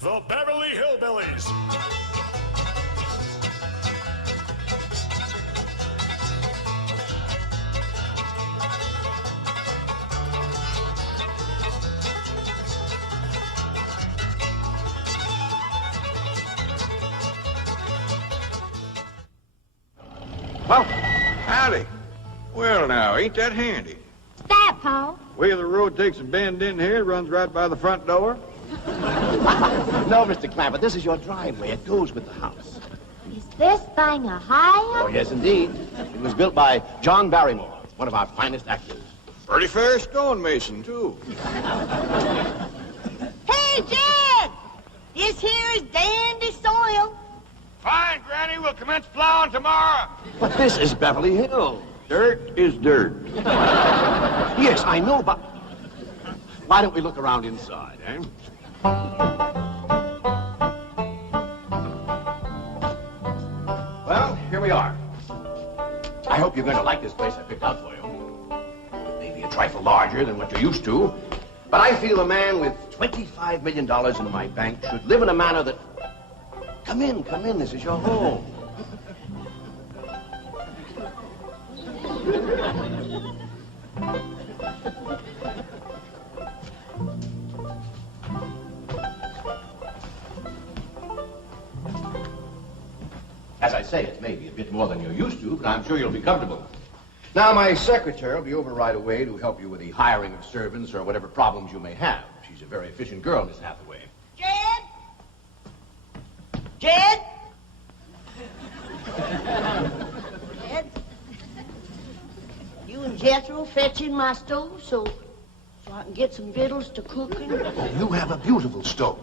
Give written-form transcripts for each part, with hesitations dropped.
The Beverly Hillbillies. Well, howdy. Well, now, ain't that handy? That, Pa? Way the road takes a bend in here, runs right by the front door. No, Mr. Clampett, this is your driveway. It goes with the house. Is this thing a high? Oh, yes, indeed. It was built by John Barrymore, one of our finest actors. Pretty fair stonemason, too. Hey, Jed! This here is dandy soil. Fine, Granny. We'll commence plowing tomorrow. But this is Beverly Hills. Dirt is dirt. Yes, I know, but why don't we look around inside, eh? Well, here we are. I hope you're going to like this place I picked out for you. It may be a trifle larger than what you're used to, but I feel a man with $25 million in my bank should live in a manner that... Come in, this is your home. As I say, it may be a bit more than you're used to, but I'm sure you'll be comfortable. Now, my secretary will be over right away to help you with the hiring of servants or whatever problems you may have. She's a very efficient girl, Miss Hathaway. Jed? Jed? Jed? You and Jethro fetching my stove so I can get some victuals to cooking? Oh, you have a beautiful stove.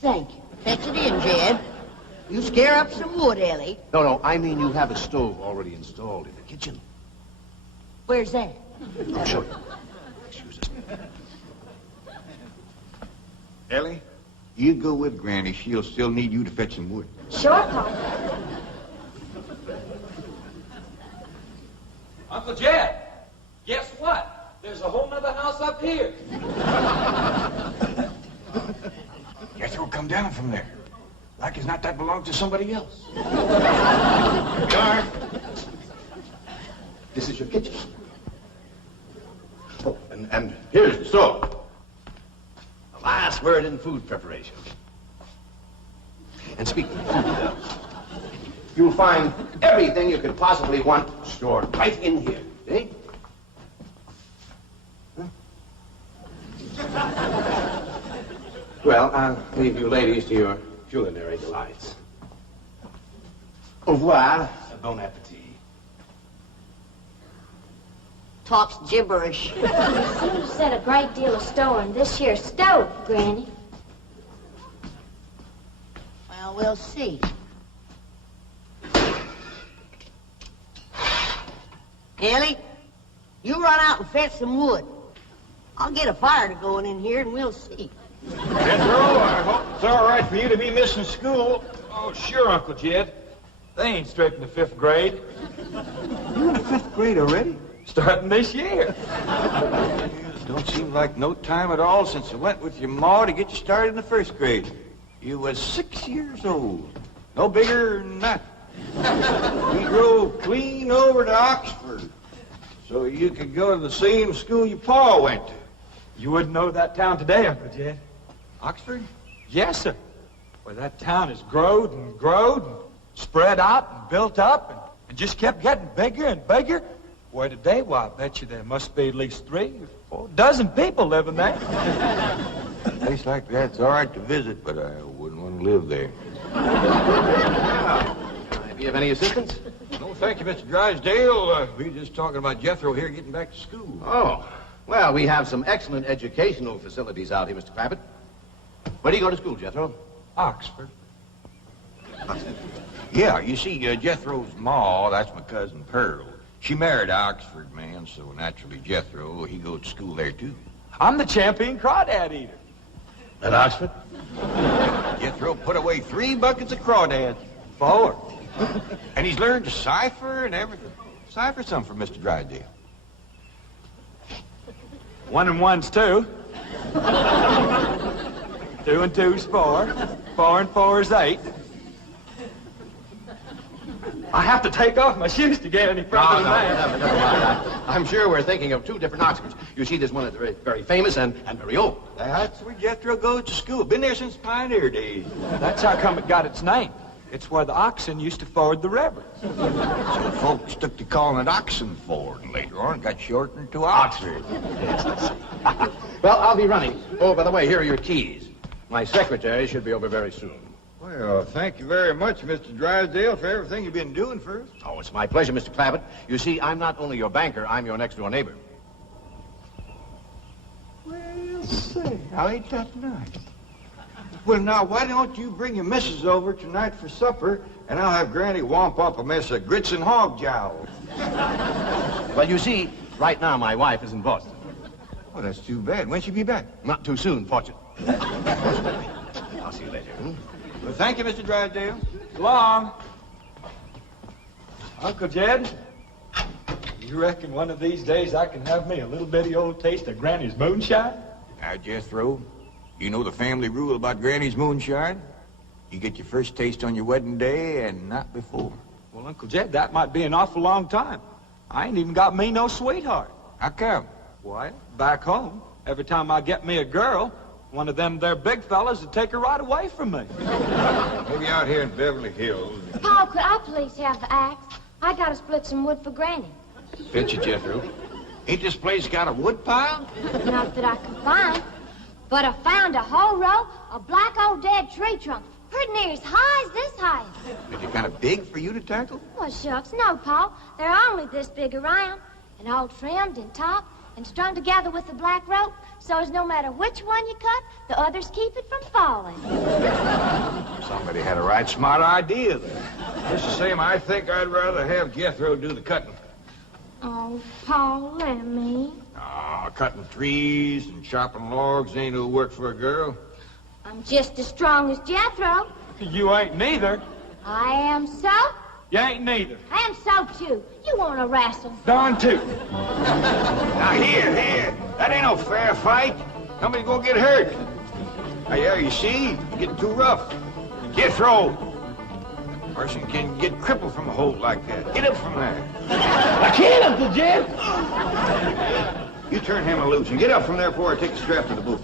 Thank you. Fetch it in, Jed. You scare up some wood, Ellie. No, I mean you have a stove already installed in the kitchen. Where's that? I'll show you. Excuse us. Ellie, you go with Granny. She'll still need you to fetch some wood. Sure, Pa. Uncle Jed, guess what? There's a whole nother house up here. Jethro, come down from there. Like as not that belongs to somebody else. This is your kitchen. Oh, and here's the stove. The last word in food preparation. And speaking of food, you'll find everything you could possibly want stored right in here, eh? Huh? Well, I'll leave you ladies to your culinary delights. Au revoir. Bon appetit. Talks gibberish. You seem to set a great deal of store in this here stove, Granny. Well, we'll see. Ellie, you run out and fetch some wood. I'll get a fire to going in here and we'll see. Jethro, I hope it's all right for you to be missing school. Oh, sure, Uncle Jed. They ain't straight in the 5th grade. You in the 5th grade already? Starting this year. Don't seem like no time at all since I went with your ma to get you started in the 1st grade. You was 6 years old. No bigger than that. We drove clean over to Oxford so you could go to the same school your pa went to. You wouldn't know that town today, Uncle Jed. Oxford? Yes, sir. Well, that town has growed and spread out and built up and just kept getting bigger and bigger. Where today, why, I bet you there must be at least 3 or 4 dozen people living there. A place like that's all right to visit, but I wouldn't want to live there. Do you have any assistance? No, thank you, Mr. Drysdale. We were just talking about Jethro here getting back to school. Oh, well, we have some excellent educational facilities out here, Mr. Clampett. Where do you go to school, Jethro? Oxford. Yeah, you see, Jethro's ma, that's my cousin Pearl. She married an Oxford man, so naturally Jethro, he goes to school there, too. I'm the champion crawdad eater. At Oxford? Jethro put away 3 buckets of crawdads. 4. And he's learned to cipher and everything. Cipher some for Mr. Drysdale. 1 and 1's 2. 2 and 2's 4. 4 and 4's 8. I have to take off my shoes to get any further than that. Never mind. I'm sure we're thinking of two different Oxfords. You see, there's one that's very, very famous and very old. That's where Jethro goes to school. Been there since pioneer days. That's how come it got its name. It's where the oxen used to ford the river. So folks took to calling it Oxenford, and later on got shortened to Oxford. Well, I'll be running. Oh, by the way, here are your keys. My secretary should be over very soon. Well, thank you very much, Mr. Drysdale, for everything you've been doing for us. Oh, it's my pleasure, Mr. Clabbett. You see, I'm not only your banker, I'm your next-door neighbor. Well, say, how ain't that nice? Well, now, why don't you bring your missus over tonight for supper, and I'll have Granny womp up a mess of grits and hog jowl. Well, you see, right now my wife is in Boston. Oh, that's too bad. When'll she be back? Not too soon, fortunately. I'll see you later. Well, thank you, Mr. Drysdale. So long. Uncle Jed, you reckon one of these days I can have me a little bitty old taste of Granny's moonshine? Now, Jethro, you know the family rule about Granny's moonshine? You get your first taste on your wedding day and not before. Well, Uncle Jed, that might be an awful long time. I ain't even got me no sweetheart. How come? Why, back home, every time I get me a girl, one of them there big fellas would take her right away from me. Maybe out here in Beverly Hills. Paul, could I please have the axe? I gotta split some wood for Granny. Fetch it, Jethro. Ain't this place got a wood pile? Not that I can find. But I found a whole row of black old dead tree trunks, pretty near as high as this height. Is it kind of big for you to tackle? Well, shucks, no, Paul. They're only this big around, and all trimmed and topped and strung together with a black rope, so as no matter which one you cut, the others keep it from falling. Somebody had a right smart idea there. Just the same, I think I'd rather have Jethro do the cutting. Oh, Paul, let me. Ah, cutting trees and chopping logs ain't no work for a girl. I'm just as strong as Jethro. You ain't neither. I am so. You ain't neither. I am so, too. You want to wrestle? Darn too. Now, here. That ain't no fair fight. Somebody's gonna get hurt. Now, yeah, you see? You're getting too rough. Jethro. Person can get crippled from a hold like that. Get up from there. I can't, Uncle Jed. You turn him loose and get up from there before I take the strap to the boot.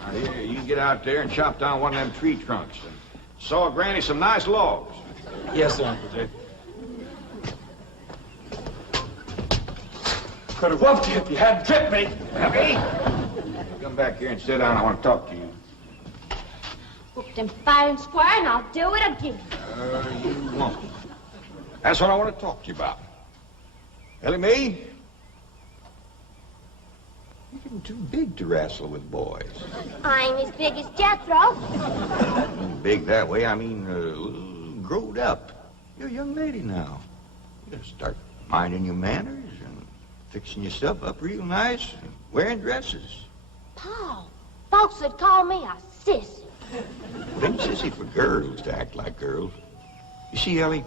Now, here, you get out there and chop down one of them tree trunks and saw Granny some nice logs. Yes, sir, Uncle Jed. Could have whooped you if you hadn't tripped me. Happy? Come back here and sit down. I want to talk to you. Whoop them fair and square, and I'll do it again. You won't. That's what I want to talk to you about. Ellie Mae, you're getting too big to wrestle with boys. I ain't as big as Jethro. Big that way, I mean, growed up. You're a young lady now. You gotta start minding your manners and fixing yourself up real nice and wearing dresses. Paul, folks would call me a sissy. It ain't sissy for girls to act like girls. You see, Ellie,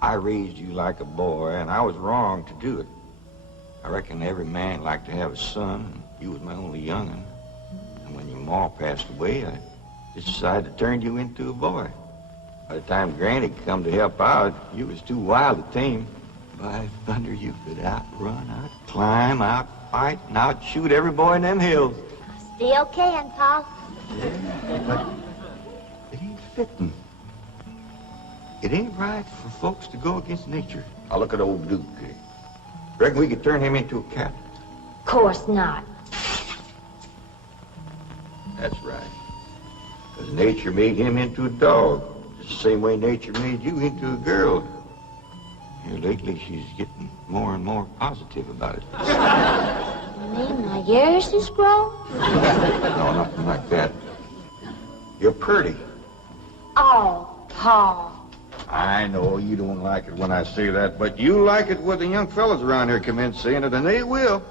I raised you like a boy, and I was wrong to do it. I reckon every man liked to have a son, and you was my only young'un. And when your ma passed away, I just decided to turn you into a boy. By the time Granny come to help out, you was too wild to tame. By thunder, you could outrun, out-climb, out-fight, and out-shoot every boy in them hills. I still can, Paul. But it ain't fitting. It ain't right for folks to go against nature. Now look at old Duke. Reckon we could turn him into a cat? Of course not. That's right. Because nature made him into a dog. Just the same way nature made you into a girl. Here lately, she's getting more and more positive about it. You mean my years has grown? No, nothing like that. You're pretty. Oh, Paul. I know you don't like it when I say that, but you like it when the young fellas around here come in saying it, and they will.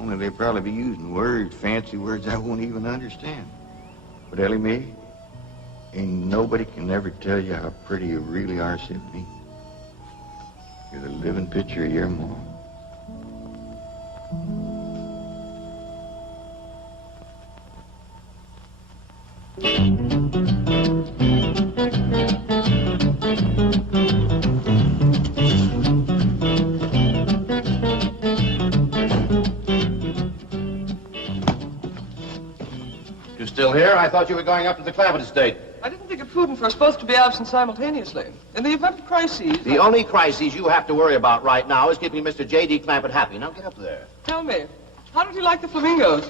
Only they'll probably be using words, fancy words I won't even understand. But Ellie Mae, ain't nobody can ever tell you how pretty you really are except me. You're the living picture of your mom. You still here? I thought you were going up to the Clampett estate. I didn't think it prudent for us both to be absent simultaneously. In the event of crises... The only crises you have to worry about right now is keeping Mr. J.D. Clampett happy. Now get up there. Tell me, how did you like the flamingos?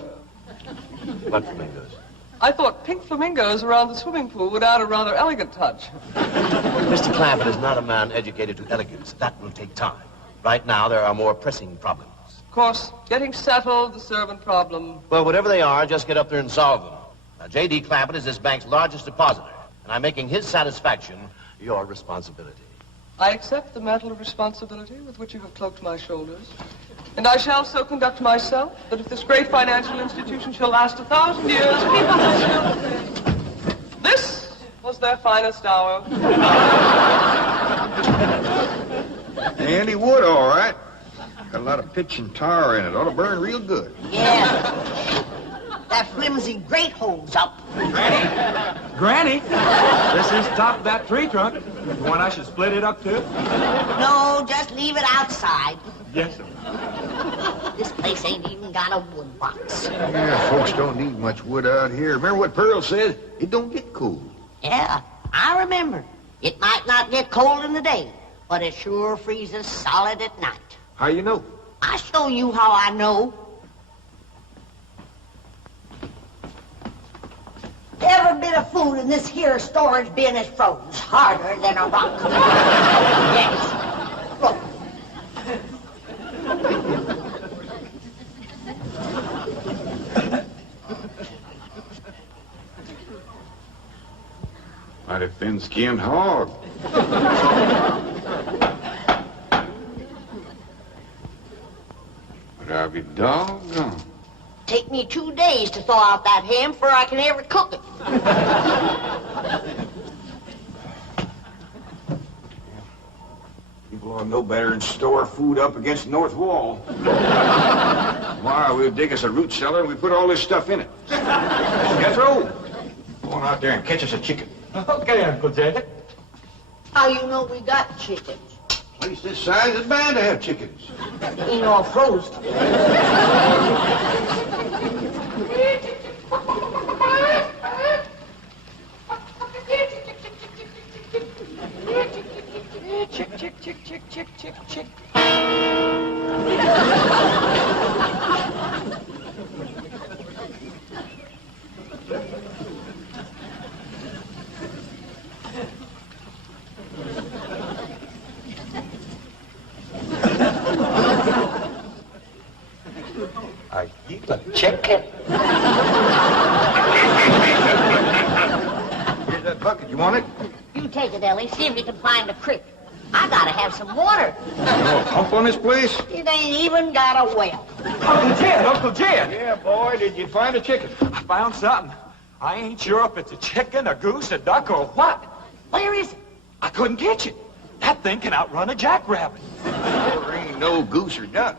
What flamingos? I thought pink flamingos around the swimming pool would add a rather elegant touch. Mr. Clampett is not a man educated to elegance. That will take time. Right now, there are more pressing problems. Of course, getting settled, the servant problem. Well, whatever they are, just get up there and solve them. Now, J.D. Clampett is this bank's largest depositor, and I'm making his satisfaction your responsibility. I accept the mantle of responsibility with which you have cloaked my shoulders. And I shall so conduct myself that if this great financial institution shall last 1,000 years, people will still say, this was their finest hour. Handy wood, all right. Got a lot of pitch and tar in it. Ought to burn real good. Yeah. That flimsy grate holds up. Granny, this is top of that tree trunk. You want I should split it up too? No, just leave it outside. Yes, sir. This place ain't even got a wood box. Yeah, folks don't need much wood out here. Remember what Pearl said? It don't get cold. Yeah, I remember. It might not get cold in the day, but it sure freezes solid at night. How you know? I'll show you how I know. Every bit of food in this here storage bin is froze harder than a rock. Yes, froze. Mighty thin-skinned hog. But I'll be doggone. Take me 2 days to thaw out that ham before I can ever cook it. People ought to know better than store food up against the north wall. Tomorrow we'll dig us a root cellar and we put all this stuff in it. Jethro, go on out there and catch us a chicken. Okay, Uncle Jay. How you know we got chickens? Place this size is bound to have chickens. They ain't all frozen. Chick, chick, chick, chick, chick, chick, chick. I eat a chicken. Here's that bucket. You want it? You take it, Ellie. See if you can find a creek. I gotta have some water. You know a pump on this place? It ain't even got a well. Uncle Jed, Uncle Jed. Yeah, boy. Did you find a chicken? I found something. I ain't sure if it's a chicken, a goose, a duck, or what. Where is it? I couldn't catch it. That thing can outrun a jackrabbit. There ain't no goose or duck.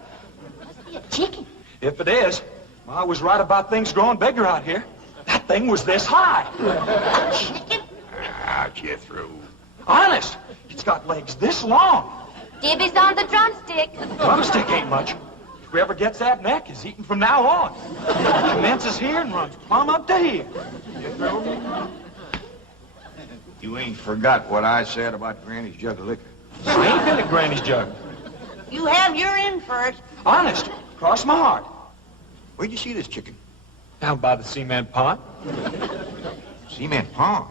Must be a chicken. If it is, I was right about things growing bigger out here. That thing was this high. A chicken? Ah, Jethro. Honest, it's got legs this long. Dibby's on the drumstick. Drumstick ain't much. Whoever gets that neck is eating from now on. It commences here and runs plumb up to here. You ain't forgot what I said about Granny's jug of liquor. I ain't been at Granny's jug. You have your in for it. Honest, cross my heart. Where'd you see this chicken? Down by the cement pond. Cement pond.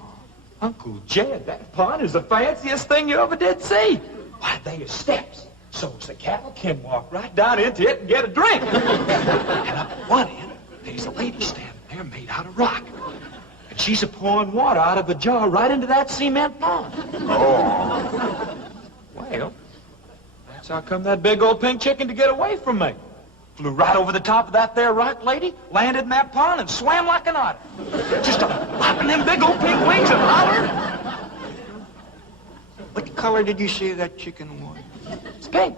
Uncle Jed, that pond is the fanciest thing you ever did see. Why, they are steps, so's the cattle can walk right down into it and get a drink. And up at one end, there's a lady standing there made out of rock. And she's a-pouring water out of a jar right into that cement pond. Oh. Well, that's how come that big old pink chicken to get away from me. Flew right over the top of that there rock lady, landed in that pond, and swam like an otter. Just flapping them big old pink wings and hollering. What color did you say that chicken was? It's pink.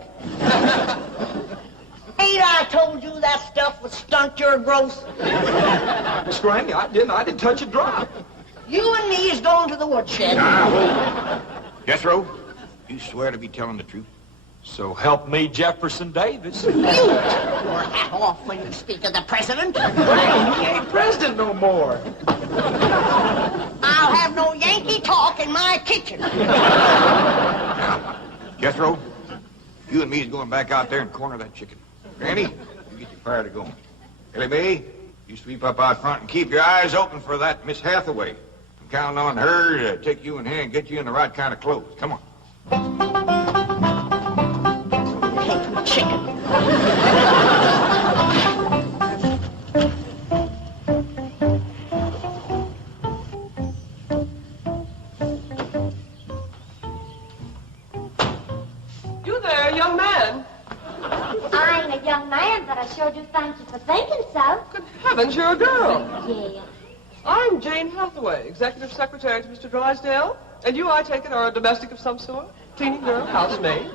Ain't I told you that stuff would stunt your growth? Miss Granny, I didn't touch a drop. You and me is going to the woodshed. Jethro, you swear to be telling the truth? So help me, Jefferson Davis. You take your hat off when you speak of the president. He ain't president no more. I'll have no Yankee talk in my kitchen. Jethro, you and me is going back out there and corner that chicken. Granny, you get your fire to going. Ellie Mae, you sweep up out front and keep your eyes open for that Miss Hathaway. I'm counting on her to take you in hand and get you in the right kind of clothes. Come on. Chicken. You there, young man? I ain't a young man, but I sure do thank you for thinking so. Good heavens, you're a girl. Yeah. I'm Jane Hathaway, executive secretary to Mr. Drysdale. And you, I take it, are a domestic of some sort? Cleaning girl, housemaid?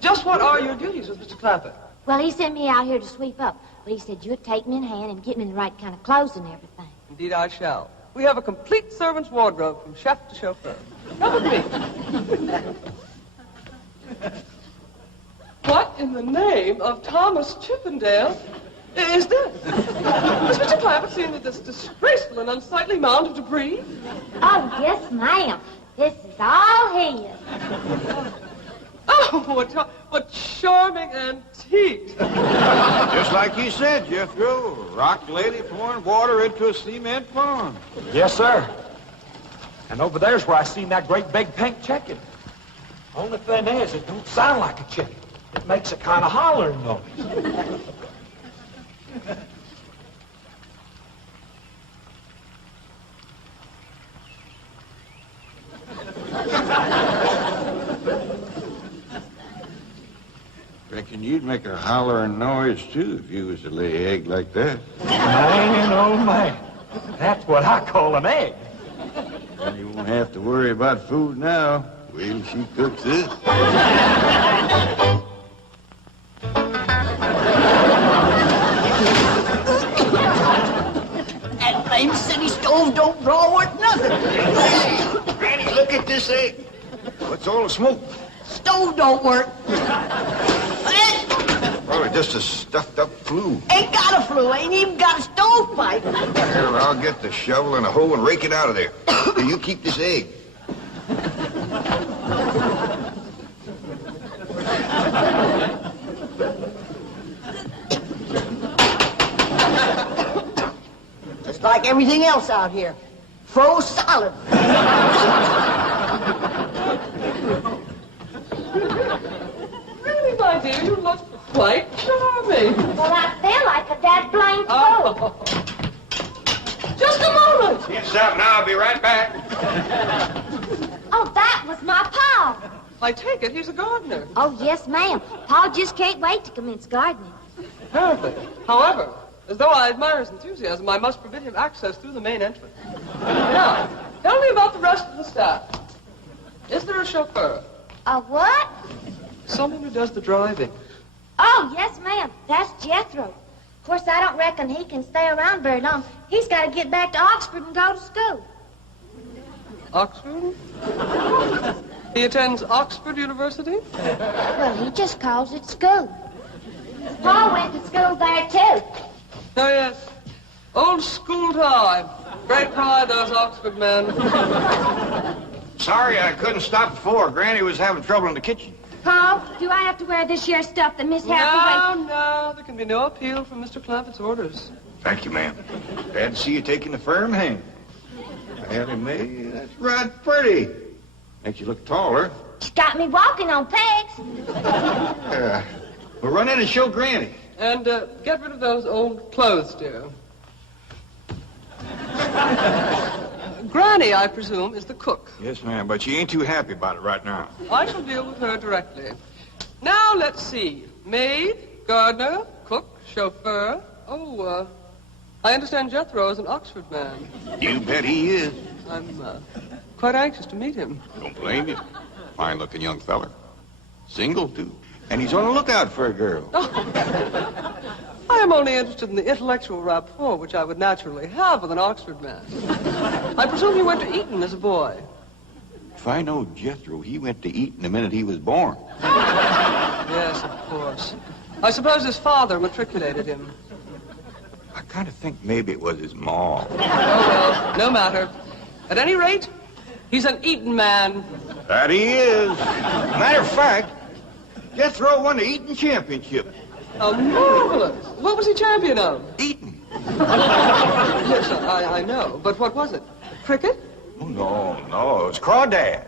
Just what are your duties with Mr. Clampett? Well, he sent me out here to sweep up, but he said you'd take me in hand and get me in the right kind of clothes and everything. Indeed, I shall. We have a complete servant's wardrobe from chef to chauffeur. Come with me. What in the name of Thomas Chippendale is this? Has Mr. Clampett seen this disgraceful and unsightly mound of debris? Oh, yes, ma'am. This is all his. Oh, what charming antiques. Just like you said, Jethro. Rock lady pouring water into a cement pond. Yes, sir. And over there's where I seen that great big pink chicken. Only thing is, it don't sound like a chicken. It makes a kind of hollering noise. Reckon you'd make a hollering noise, too, if you was to lay an egg like that. Man, oh, man. That's what I call an egg. Well, you won't have to worry about food now. Wait till she cooks this. That flame city stove don't draw worth nothing. Granny, look at this egg. What's all the smoke? Stove don't work. Probably just a stuffed-up flue. Ain't got a flue, ain't even got a stovepipe. Well, I'll get the shovel and a hoe and rake it out of there. Here, you keep this egg. Just like everything else out here. Froze solid. Really, my dear, you look quite charming. Well, I feel like a dead blank fool. Oh. Just a moment. Get something, I'll be right back. Oh, that was my Pa. I take it he's a gardener. Oh, yes, ma'am. Pa just can't wait to commence gardening. Apparently. However, as though I admire his enthusiasm, I must forbid him access through the main entrance. Now, tell me about the rest of the staff. Is there a chauffeur? A what? Someone who does the driving. Oh, yes, ma'am. That's Jethro. Of course, I don't reckon he can stay around very long. He's got to get back to Oxford and go to school. Oxford? He attends Oxford University? Well, he just calls it school. Pa went to school there, too. Oh, yes. Old school time. Great pride, those Oxford men. Sorry I couldn't stop before. Granny was having trouble in the kitchen. Pa, do I have to wear this here stuff that Miss Hathaway... No, there can be no appeal from Mr. Clampett's orders. Thank you, ma'am. Glad to see you taking the firm hand. Ellie Mae, that's right pretty. Makes you look taller. She's got me walking on pegs. We'll run in and show Granny. And get rid of those old clothes, dear. Granny, I presume, is the cook. Yes, ma'am, but she ain't too happy about it right now. I shall deal with her directly. Now, let's see. Maid, gardener, cook, chauffeur. Oh, I understand Jethro is an Oxford man. You bet he is. I'm quite anxious to meet him. Don't blame you. Fine-looking young feller. Single, too. And he's on the lookout for a girl. I am only interested in the intellectual rapport which I would naturally have with an Oxford man. I presume you went to Eton as a boy. If I know Jethro, he went to Eton the minute he was born. Yes, of course. I suppose his father matriculated him. I kind of think maybe it was his ma. Oh, well, no matter. At any rate, he's an Eton man. That he is. Matter of fact, Jethro won the Eton championship. Oh, marvelous. What was he champion of? Eton. Yes, I know. But what was it? Cricket? Oh, no, it was crawdad.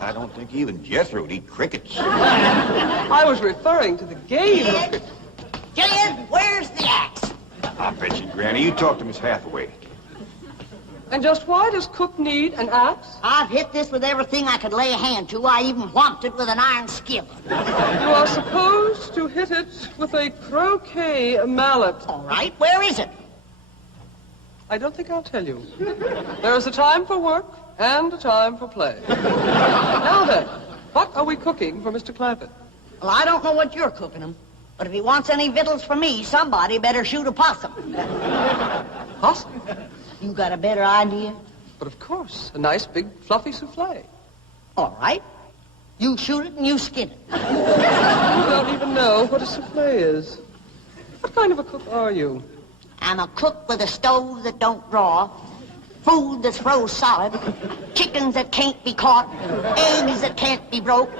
I don't think even Jethro would eat crickets. I was referring to the game of Gillian, Gillian, where's the axe? I bet you, Granny, you talk to Miss Hathaway. And just why does Cook need an axe? I've hit this with everything I could lay a hand to. I even whomped it with an iron skillet. You are supposed to hit it with a croquet mallet. All right, where is it? I don't think I'll tell you. There is a time for work and a time for play. Now then, what are we cooking for Mr. Clampett? Well, I don't know what you're cooking him, but if he wants any victuals from me, somebody better shoot a possum. Possum? You got a better idea? But of course, a nice big fluffy souffle. All right. You shoot it and you skin it. You don't even know what a souffle is. What kind of a cook are you? I'm a cook with a stove that don't draw, food that's froze solid, chickens that can't be caught, eggs that can't be broke,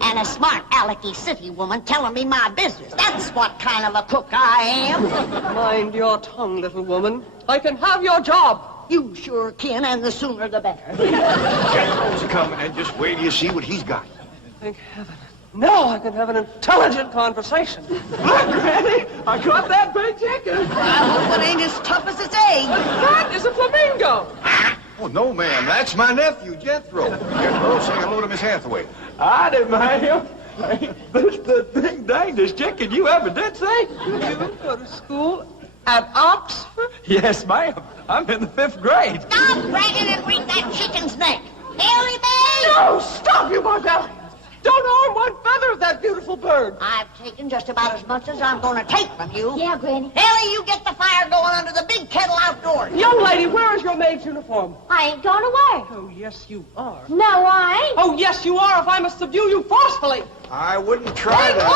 and a smart alecky city woman telling me my business. That's what kind of a cook I am. Mind your tongue, little woman. I can have your job. You sure can, and the sooner the better. Jethro's coming, and just wait till you see what he's got. Thank heaven. Now I can have an intelligent conversation. Look, Granny, I caught that big chicken. I hope it ain't as tough as its egg. That is a flamingo. Oh, no, ma'am. That's my nephew, Jethro. Jethro, say hello to Miss Hathaway. I didn't mind him. That's the big dangest chicken you ever did see. You go to school at Oxford? Yes, ma'am. I'm in the 5th grade. Stop bragging and wring that chicken's neck. Ellie Mae! No, stop, you barbarians. Don't harm one feather of that beautiful bird. I've taken just about as much as I'm going to take from you. Yeah, Granny. Ellie, you get the fire going under the big kettle outdoors. Young lady, where is your maid's uniform? I ain't going to work. Oh, yes, you are. No, I ain't. Oh, yes, you are, if I must subdue you forcefully. I wouldn't try that.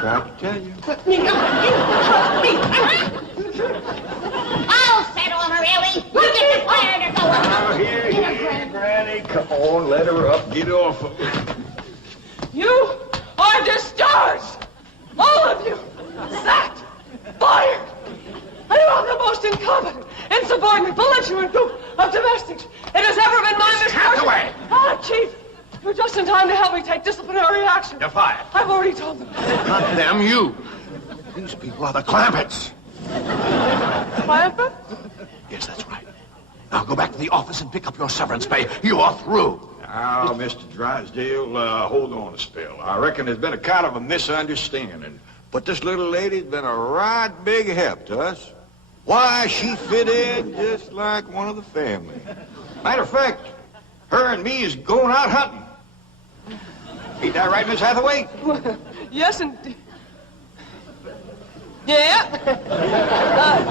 Tried to tell you. I'll set on her, Ellie. You get the fire to go. Now, here, Granny. Come on, let her up. Get off of her. You are discharged. All of you. Sacked. Fired. And you are the most incompetent, insubordinate, belligerent group of domestics it has ever been my misfortune. Hathaway! Ah, Chief, you're just in time to help me take disciplinary action. You're fired. I've already told them. Not them, you. These people are the Clampetts. Clampett? Yes, that's right. Now go back to the office and pick up your severance pay. You are through. Now, Mr. Drysdale, hold on a spell. I reckon there's been a kind of a misunderstanding. But this little lady's been a right big help to us. Why, she fit in just like one of the family. Matter of fact, her and me is going out hunting. Ain't that right, Miss Hathaway? Yes, indeed. Yeah.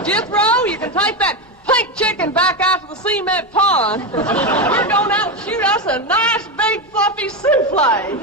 Jethro, you can take that pink chicken back out to the cement pond. We're going out and shoot us a nice, big, fluffy souffle.